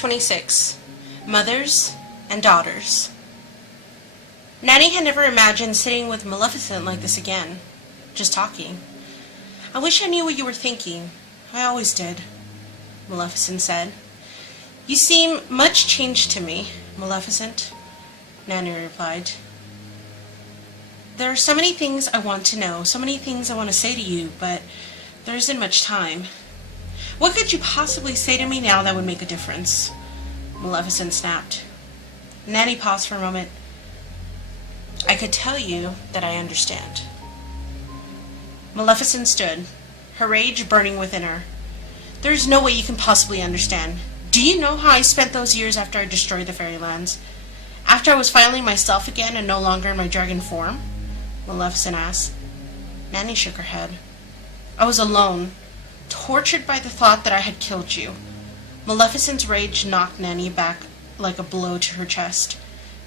26. Mothers and Daughters. Nanny had never imagined sitting with Maleficent like this again, just talking. "I wish I knew what you were thinking. I always did," Maleficent said. "You seem much changed to me, Maleficent," Nanny replied. "There are so many things I want to know, so many things I want to say to you, but there isn't much time. What could you possibly say to me now that would make a difference?" Maleficent snapped. Nanny paused for a moment. "I could tell you that I understand." Maleficent stood, her rage burning within her. "There is no way you can possibly understand. Do you know how I spent those years after I destroyed the fairylands? After I was finally myself again and no longer in my dragon form?" Maleficent asked. Nanny shook her head. "I was alone, tortured by the thought that I had killed you." Maleficent's rage knocked Nanny back like a blow to her chest.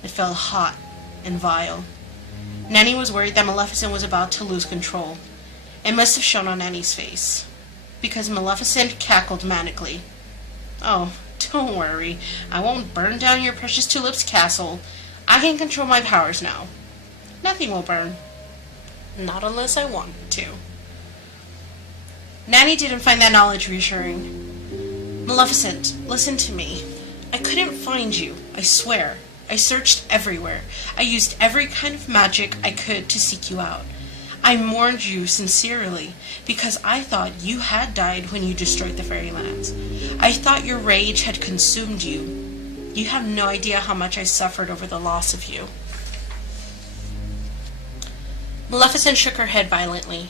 It felt hot and vile. Nanny was worried that Maleficent was about to lose control. It must have shown on Nanny's face, because Maleficent cackled manically. "Oh, don't worry. I won't burn down your precious Tulip's castle. I can control my powers now. Nothing will burn. Not unless I want it to." Nanny didn't find that knowledge reassuring. "Maleficent, listen to me. I couldn't find you, I swear. I searched everywhere. I used every kind of magic I could to seek you out. I mourned you sincerely, because I thought you had died when you destroyed the fairylands. I thought your rage had consumed you. You have no idea how much I suffered over the loss of you." Maleficent shook her head violently.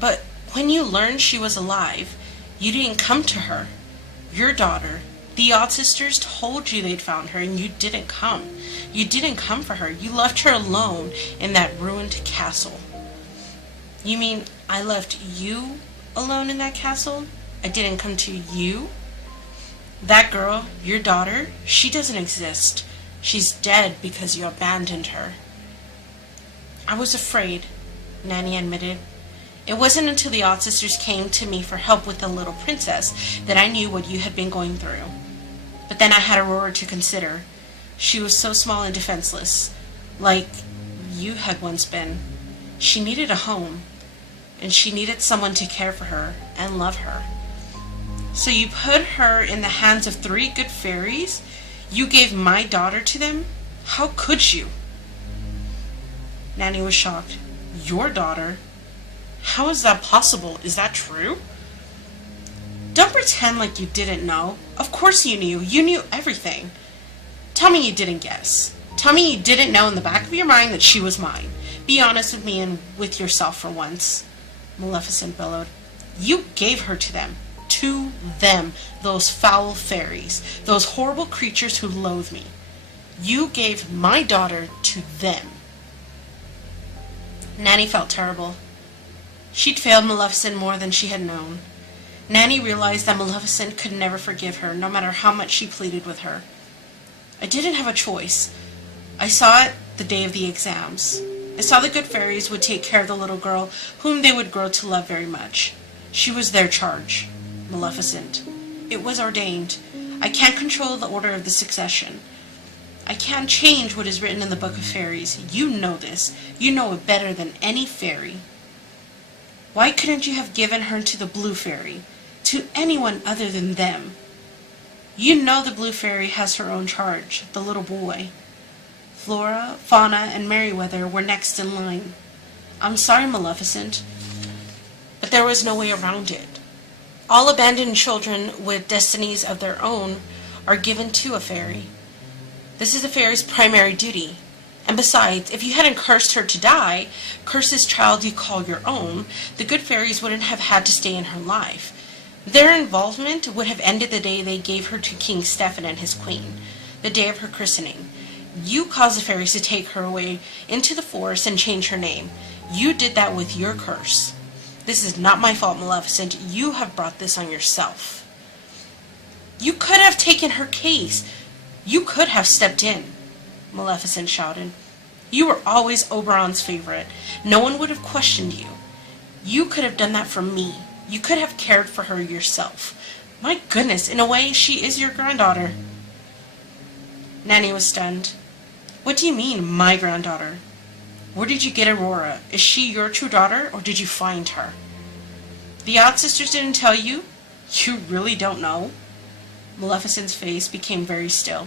"But when you learned she was alive, you didn't come to her. Your daughter, the Odd Sisters, told you they'd found her, and you didn't come. You didn't come for her. You left her alone in that ruined castle." "You mean I left you alone in that castle? I didn't come to you? That girl, your daughter, she doesn't exist. She's dead because you abandoned her." "I was afraid," Nanny admitted. "It wasn't until the Odd Sisters came to me for help with the little princess that I knew what you had been going through. But then I had Aurora to consider. She was so small and defenseless, like you had once been. She needed a home, and she needed someone to care for her and love her. So you put her in the hands of 3 good fairies? You gave my daughter to them? How could you?" Nanny was shocked. "Your daughter? How is that possible? Is that true?" "Don't pretend like you didn't know. Of course you knew. You knew everything. Tell me you didn't guess. Tell me you didn't know in the back of your mind that she was mine. Be honest with me and with yourself for once," Maleficent bellowed. "You gave her to them. To them. Those foul fairies. Those horrible creatures who loathe me. You gave my daughter to them." Nanny felt terrible. She'd failed Maleficent more than she had known. Nanny realized that Maleficent could never forgive her, no matter how much she pleaded with her. "I didn't have a choice. I saw it the day of the exams. I saw the good fairies would take care of the little girl whom they would grow to love very much. She was their charge, Maleficent. It was ordained. I can't control the order of the succession. I can't change what is written in the Book of Fairies. You know this. You know it better than any fairy. Why couldn't you have given her to the Blue Fairy? To anyone other than them? You know the Blue Fairy has her own charge, the little boy. Flora, Fauna, and Merryweather were next in line. I'm sorry, Maleficent, but there was no way around it. All abandoned children with destinies of their own are given to a fairy. This is a fairy's primary duty. And besides, if you hadn't cursed her to die, cursed this child you call your own, the good fairies wouldn't have had to stay in her life. Their involvement would have ended the day they gave her to King Stephen and his queen, the day of her christening. You caused the fairies to take her away into the forest and change her name. You did that with your curse. This is not my fault, Maleficent. You have brought this on yourself. You could have taken her case. You could have stepped in, Maleficent shouted. You were always Oberon's favorite. No one would have questioned you. You could have done that for me. You could have cared for her yourself. My goodness, in a way, she is your granddaughter. Nanny was stunned. What do you mean, my granddaughter? Where did you get Aurora? Is she your true daughter, or did you find her? The odd sisters didn't tell you? You really don't know? Maleficent's face became very still.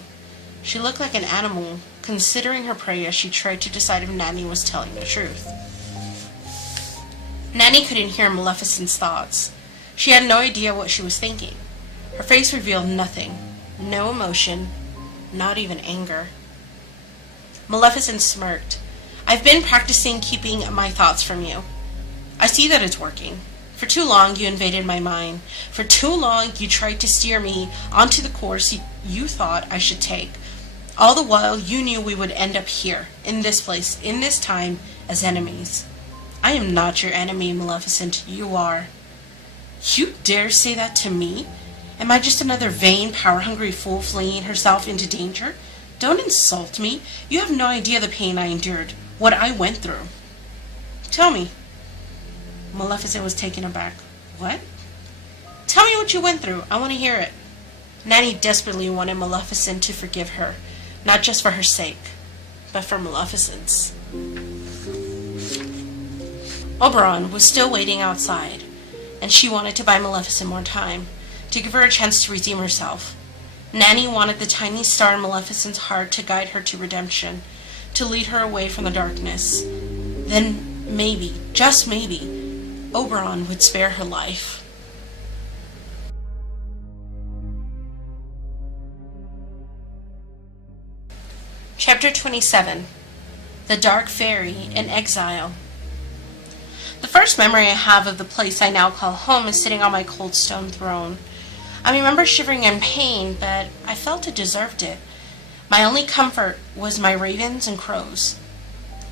She looked like an animal, considering her prey as she tried to decide if Nanny was telling the truth. Nanny couldn't hear Maleficent's thoughts. She had no idea what she was thinking. Her face revealed nothing. No emotion, not even anger. Maleficent smirked. I've been practicing keeping my thoughts from you. I see that it's working. For too long you invaded my mind. For too long you tried to steer me onto the course you thought I should take. All the while you knew we would end up here, in this place, in this time, as enemies. I am not your enemy, Maleficent. You are. You dare say that to me? Am I just another vain, power-hungry fool flinging herself into danger? Don't insult me. You have no idea the pain I endured, what I went through. Tell me. Maleficent was taken aback. What? Tell me what you went through. I want to hear it. Nanny desperately wanted Maleficent to forgive her, not just for her sake, but for Maleficent's. Oberon was still waiting outside, and she wanted to buy Maleficent more time, to give her a chance to redeem herself. Nanny wanted the tiny star in Maleficent's heart to guide her to redemption, to lead her away from the darkness. Then maybe, just maybe, Oberon would spare her life. Chapter 27. The Dark Fairy in Exile. The first memory I have of the place I now call home is sitting on my cold stone throne. I remember shivering in pain, but I felt it deserved it. My only comfort was my ravens and crows.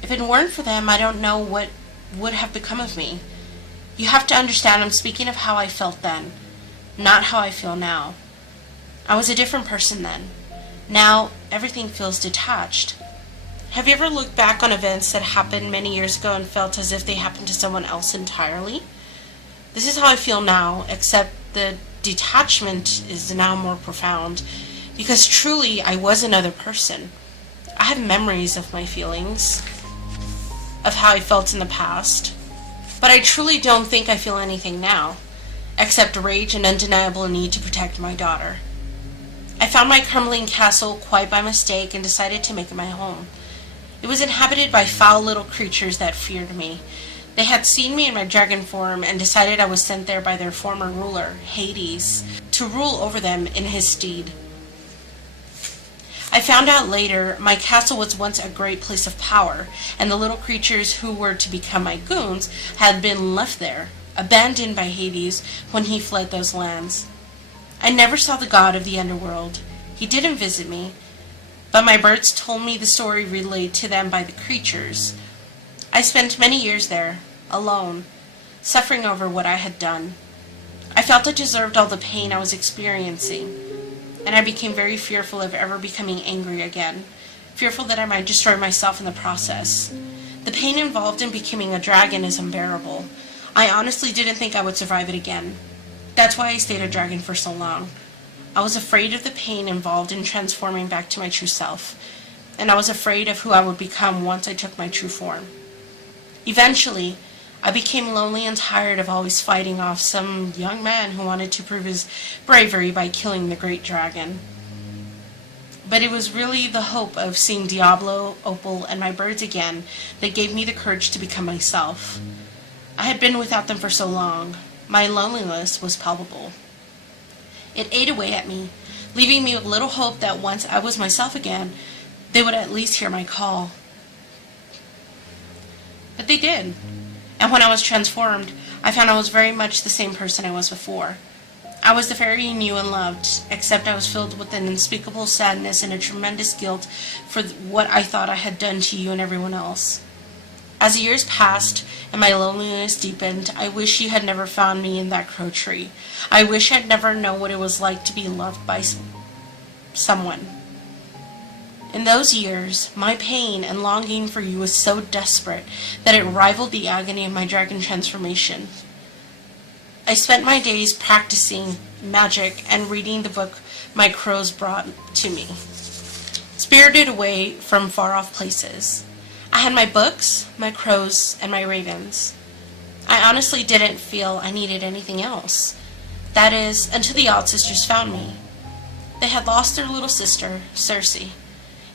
If it weren't for them, I don't know what would have become of me. You have to understand I'm speaking of how I felt then, not how I feel now. I was a different person then. Now, everything feels detached. Have you ever looked back on events that happened many years ago and felt as if they happened to someone else entirely? This is how I feel now, except the detachment is now more profound, because truly I was another person. I have memories of my feelings, of how I felt in the past, but I truly don't think I feel anything now, except rage and undeniable need to protect my daughter. I found my crumbling castle quite by mistake and decided to make it my home. It was inhabited by foul little creatures that feared me. They had seen me in my dragon form and decided I was sent there by their former ruler, Hades, to rule over them in his stead. I found out later my castle was once a great place of power, and the little creatures who were to become my goons had been left there, abandoned by Hades when he fled those lands. I never saw the god of the underworld. He didn't visit me, but my birds told me the story relayed to them by the creatures. I spent many years there, alone, suffering over what I had done. I felt I deserved all the pain I was experiencing, and I became very fearful of ever becoming angry again, fearful that I might destroy myself in the process. The pain involved in becoming a dragon is unbearable. I honestly didn't think I would survive it again. That's why I stayed a dragon for so long. I was afraid of the pain involved in transforming back to my true self, and I was afraid of who I would become once I took my true form. Eventually, I became lonely and tired of always fighting off some young man who wanted to prove his bravery by killing the great dragon. But it was really the hope of seeing Diablo, Opal, and my birds again that gave me the courage to become myself. I had been without them for so long. My loneliness was palpable. It ate away at me, leaving me with little hope that once I was myself again, they would at least hear my call. But they did. And when I was transformed, I found I was very much the same person I was before. I was the fairy you knew and loved, except I was filled with an unspeakable sadness and a tremendous guilt for what I thought I had done to you and everyone else. As the years passed and my loneliness deepened, I wish you had never found me in that crow tree. I wish I'd never known what it was like to be loved by someone. In those years, my pain and longing for you was so desperate that it rivaled the agony of my dragon transformation. I spent my days practicing magic and reading the book my crows brought to me, spirited away from far-off places. I had my books, my crows, and my ravens. I honestly didn't feel I needed anything else. That is, until the odd sisters found me. They had lost their little sister, Circe,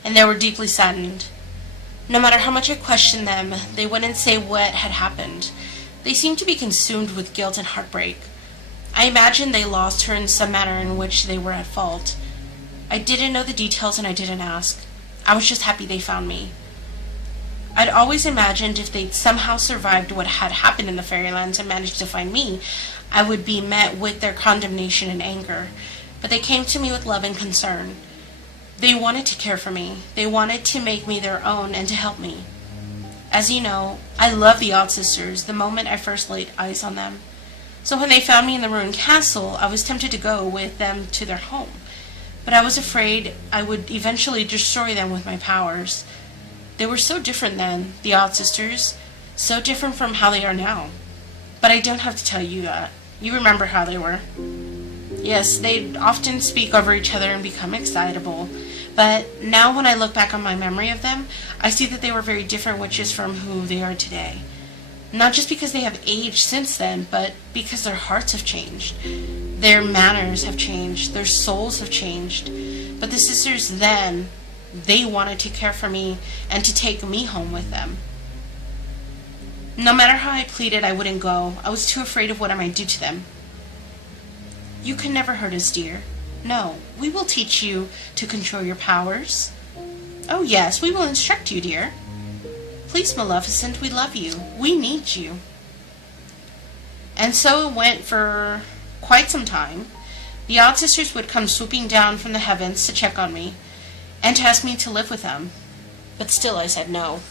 and they were deeply saddened. No matter how much I questioned them, they wouldn't say what had happened. They seemed to be consumed with guilt and heartbreak. I imagined they lost her in some manner in which they were at fault. I didn't know the details and I didn't ask. I was just happy they found me. I'd always imagined if they'd somehow survived what had happened in the fairylands and managed to find me, I would be met with their condemnation and anger. But they came to me with love and concern. They wanted to care for me. They wanted to make me their own and to help me. As you know, I loved the Odd Sisters the moment I first laid eyes on them. So when they found me in the ruined castle, I was tempted to go with them to their home. But I was afraid I would eventually destroy them with my powers. They were so different then, the Odd Sisters, so different from how they are now. But I don't have to tell you that. You remember how they were. Yes, they'd often speak over each other and become excitable. But now when I look back on my memory of them, I see that they were very different witches from who they are today. Not just because they have aged since then, but because their hearts have changed. Their manners have changed. Their souls have changed. But the sisters then, they wanted to care for me and to take me home with them. No matter how I pleaded, I wouldn't go. I was too afraid of what I might do to them. You can never hurt us, dear. No, we will teach you to control your powers. Oh yes, we will instruct you, dear. Please, Maleficent, we love you. We need you. And so it went for quite some time. The Odd Sisters would come swooping down from the heavens to check on me and to ask me to live with them. But still I said no.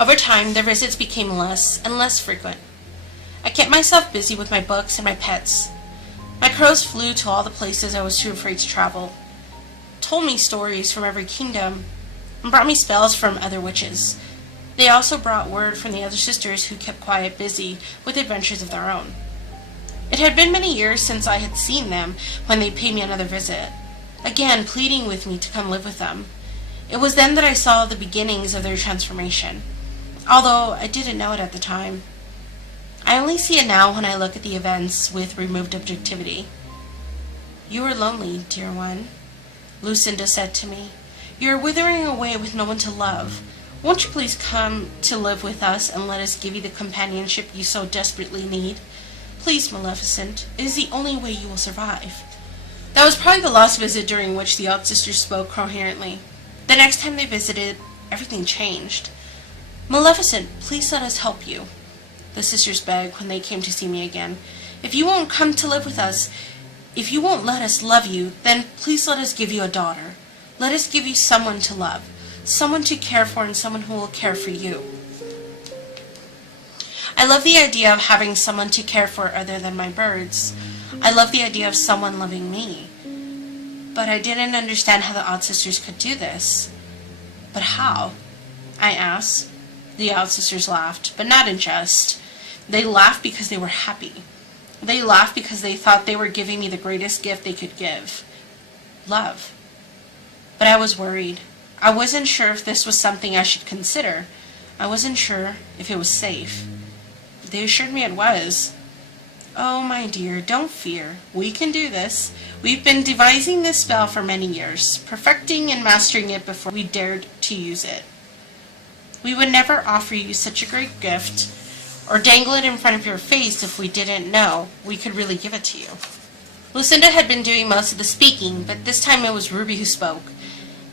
Over time, their visits became less and less frequent. I kept myself busy with my books and my pets. My crows flew to all the places I was too afraid to travel, told me stories from every kingdom, and brought me spells from other witches. They also brought word from the other sisters who kept quiet busy with adventures of their own. It had been many years since I had seen them when they paid me another visit, again pleading with me to come live with them. It was then that I saw the beginnings of their transformation, although I didn't know it at the time. I only see it now when I look at the events with removed objectivity. You are lonely, dear one, Lucinda said to me. You are withering away with no one to love. Won't you please come to live with us and let us give you the companionship you so desperately need? Please, Maleficent, it is the only way you will survive. That was probably the last visit during which the Odd Sisters spoke coherently. The next time they visited, everything changed. Maleficent, please let us help you, the sisters begged when they came to see me again. If you won't come to live with us, if you won't let us love you, then please let us give you a daughter. Let us give you someone to love, someone to care for, and someone who will care for you. I love the idea of having someone to care for other than my birds. I love the idea of someone loving me. But I didn't understand how the Odd Sisters could do this. But how? I asked. The Odd Sisters laughed, but not in jest. They laughed because they were happy. They laughed because they thought they were giving me the greatest gift they could give. Love. But I was worried. I wasn't sure if this was something I should consider. I wasn't sure if it was safe. They assured me it was. Oh, my dear, don't fear. We can do this. We've been devising this spell for many years, perfecting and mastering it before we dared to use it. We would never offer you such a great gift or dangle it in front of your face if we didn't know we could really give it to you. Lucinda had been doing most of the speaking, but this time it was Ruby who spoke.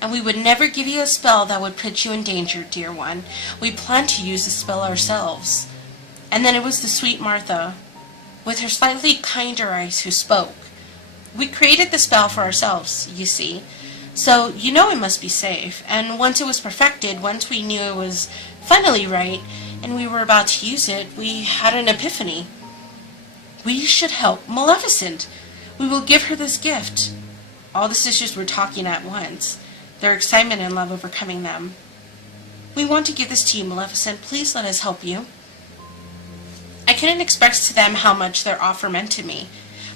And we would never give you a spell that would put you in danger, dear one. We planned to use the spell ourselves. And then it was the sweet Martha, with her slightly kinder eyes, who spoke. We created the spell for ourselves, you see. So you know it must be safe, and once it was perfected, once we knew it was finally right, and we were about to use it, we had an epiphany. We should help Maleficent. We will give her this gift. All the sisters were talking at once, their excitement and love overcoming them. We want to give this to you, Maleficent. Please let us help you. I couldn't express to them how much their offer meant to me,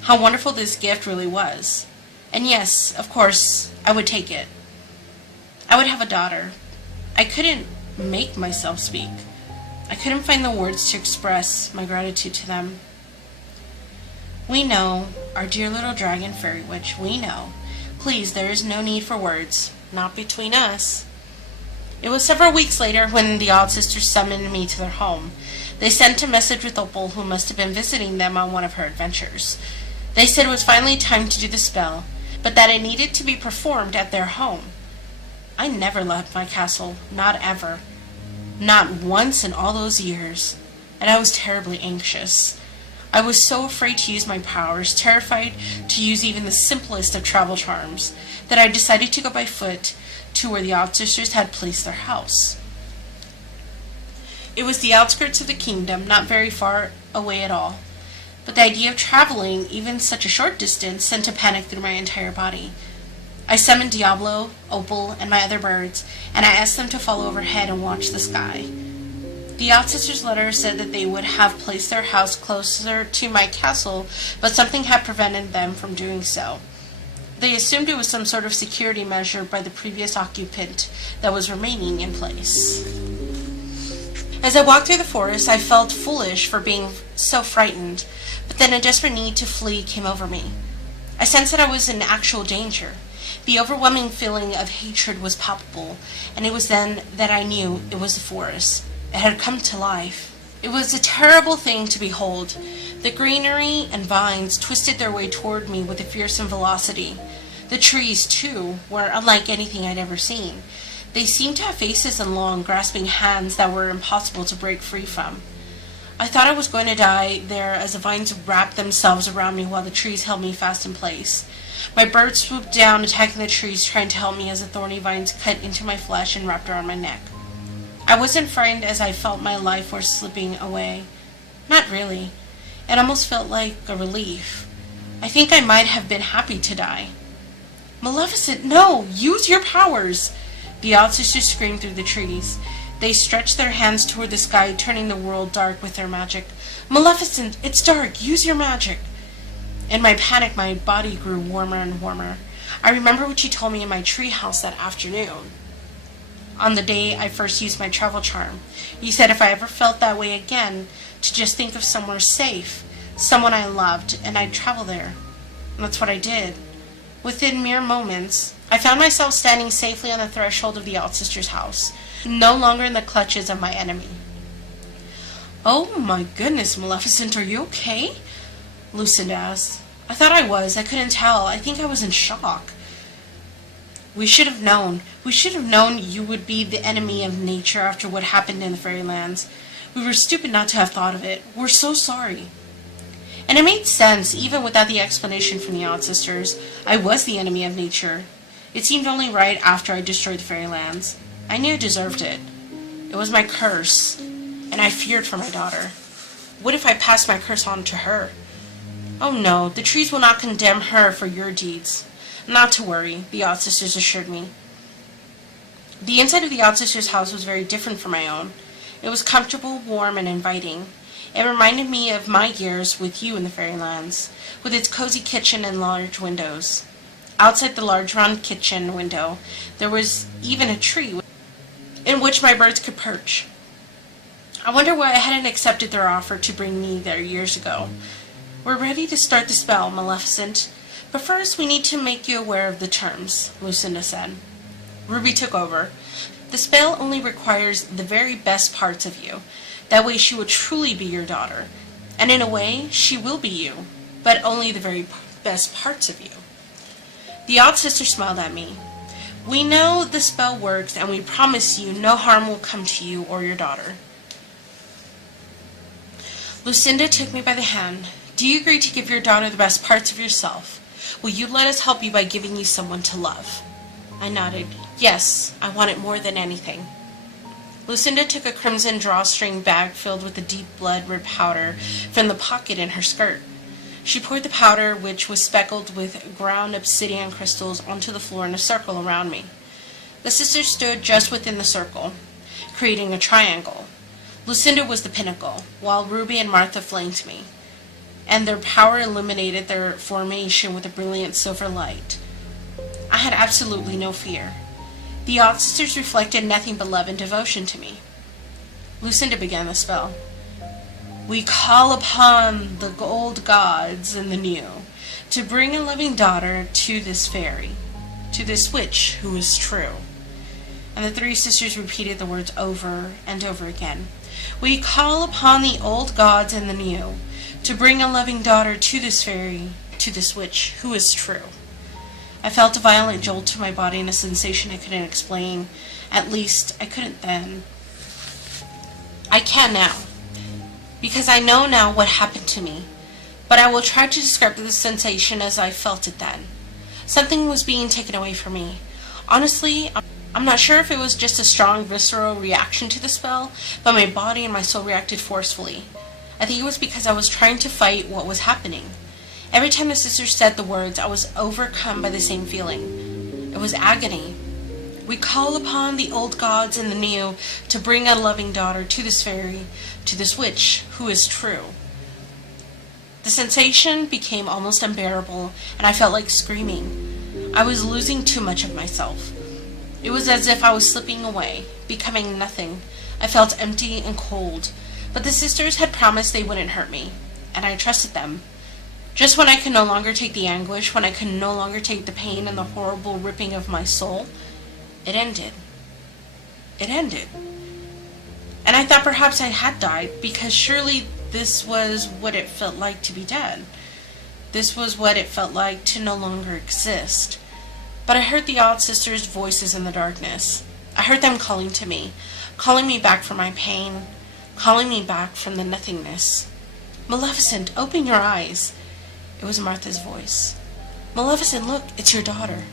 how wonderful this gift really was. And yes, of course, I would take it. I would have a daughter. I couldn't make myself speak. I couldn't find the words to express my gratitude to them. We know, our dear little dragon fairy witch, we know. Please, there is no need for words, not between us. It was several weeks later when the odd sisters summoned me to their home. They sent a message with Opal, who must have been visiting them on one of her adventures. They said it was finally time to do the spell, but that it needed to be performed at their home. I never left my castle, not ever. Not once in all those years, and I was terribly anxious. I was so afraid to use my powers, terrified to use even the simplest of travel charms, that I decided to go by foot to where the odd sisters had placed their house. It was the outskirts of the kingdom, not very far away at all, but the idea of traveling even such a short distance sent a panic through my entire body. I summoned Diablo, Opal, and my other birds, and I asked them to fly overhead and watch the sky. The odd sisters' letter said that they would have placed their house closer to my castle, but something had prevented them from doing so. They assumed it was some sort of security measure by the previous occupant that was remaining in place. As I walked through the forest, I felt foolish for being so frightened, but then a desperate need to flee came over me. I sensed that I was in actual danger. The overwhelming feeling of hatred was palpable, and it was then that I knew it was the forest. It had come to life. It was a terrible thing to behold. The greenery and vines twisted their way toward me with a fearsome velocity. The trees, too, were unlike anything I'd ever seen. They seemed to have faces and long, grasping hands that were impossible to break free from. I thought I was going to die there as the vines wrapped themselves around me while the trees held me fast in place. My birds swooped down, attacking the trees, trying to help me as the thorny vines cut into my flesh and wrapped around my neck. I wasn't frightened as I felt my life was slipping away. Not really. It almost felt like a relief. I think I might have been happy to die. Maleficent, no! Use your powers! The odd sisters screamed through the trees. They stretched their hands toward the sky, turning the world dark with their magic. Maleficent, it's dark! Use your magic! In my panic, my body grew warmer and warmer. I remember what you told me in my treehouse that afternoon. On the day I first used my travel charm, you said if I ever felt that way again, to just think of somewhere safe, someone I loved, and I'd travel there. And that's what I did. Within mere moments, I found myself standing safely on the threshold of the odd sister's house, no longer in the clutches of my enemy. Oh my goodness, Maleficent, are you okay? Lucinda asked. I thought I was. I couldn't tell. I think I was in shock. We should have known. We should have known you would be the enemy of nature after what happened in the fairylands. We were stupid not to have thought of it. We're so sorry. And it made sense, even without the explanation from the odd sisters. I was the enemy of nature. It seemed only right after I destroyed the fairylands. I knew I deserved it. It was my curse, and I feared for my daughter. What if I passed my curse on to her? Oh no, the trees will not condemn her for your deeds. Not to worry, the odd sisters assured me. The inside of the odd sisters' house was very different from my own. It was comfortable, warm, and inviting. It reminded me of my years with you in the fairylands, with its cozy kitchen and large windows. Outside the large round kitchen window, there was even a tree in which my birds could perch. I wonder why I hadn't accepted their offer to bring me there years ago. We're ready to start the spell, Maleficent, but first we need to make you aware of the terms, Lucinda said. Ruby took over. The spell only requires the very best parts of you. That way she will truly be your daughter. And in a way, she will be you, but only the very best parts of you. The odd sister smiled at me. We know the spell works, and we promise you no harm will come to you or your daughter. Lucinda took me by the hand. Do you agree to give your daughter the best parts of yourself? Will you let us help you by giving you someone to love? I nodded. Yes, I want it more than anything. Lucinda took a crimson drawstring bag filled with the deep blood red powder from the pocket in her skirt. She poured the powder, which was speckled with ground obsidian crystals, onto the floor in a circle around me. The sisters stood just within the circle, creating a triangle. Lucinda was the pinnacle, while Ruby and Martha flanked me, and their power illuminated their formation with a brilliant silver light. I had absolutely no fear. The odd sisters reflected nothing but love and devotion to me. Lucinda began the spell. We call upon the old gods and the new to bring a loving daughter to this fairy, to this witch who is true. And the three sisters repeated the words over and over again. We call upon the old gods and the new to bring a loving daughter to this fairy, to this witch who is true. I felt a violent jolt to my body and a sensation I couldn't explain. At least, I couldn't then. I can now, because I know now what happened to me, but I will try to describe the sensation as I felt it then. Something was being taken away from me. Honestly, I'm not sure if it was just a strong visceral reaction to the spell, but my body and my soul reacted forcefully. I think it was because I was trying to fight what was happening. Every time the sisters said the words, I was overcome by the same feeling. It was agony. We call upon the old gods and the new to bring a loving daughter to this fairy, to this witch who is true. The sensation became almost unbearable, and I felt like screaming. I was losing too much of myself. It was as if I was slipping away, becoming nothing. I felt empty and cold, but the sisters had promised they wouldn't hurt me, and I trusted them. Just when I could no longer take the anguish, when I could no longer take the pain and the horrible ripping of my soul, it ended. It ended. And I thought perhaps I had died, because surely this was what it felt like to be dead. This was what it felt like to no longer exist. But I heard the odd sisters' voices in the darkness. I heard them calling to me, calling me back from my pain, calling me back from the nothingness. Maleficent, open your eyes. It was Martha's voice. Maleficent, look, it's your daughter.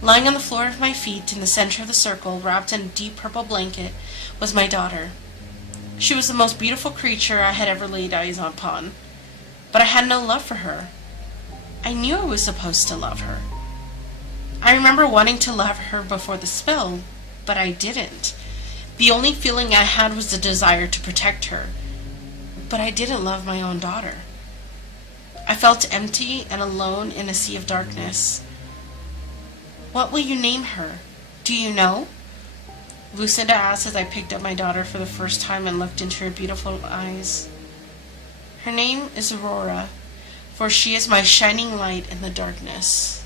Lying on the floor of my feet in the center of the circle, wrapped in a deep purple blanket, was my daughter. She was the most beautiful creature I had ever laid eyes upon, but I had no love for her. I knew I was supposed to love her. I remember wanting to love her before the spell, but I didn't. The only feeling I had was the desire to protect her, but I didn't love my own daughter. I felt empty and alone in a sea of darkness. What will you name her? Do you know? Lucinda asked as I picked up my daughter for the first time and looked into her beautiful eyes. Her name is Aurora, for she is my shining light in the darkness.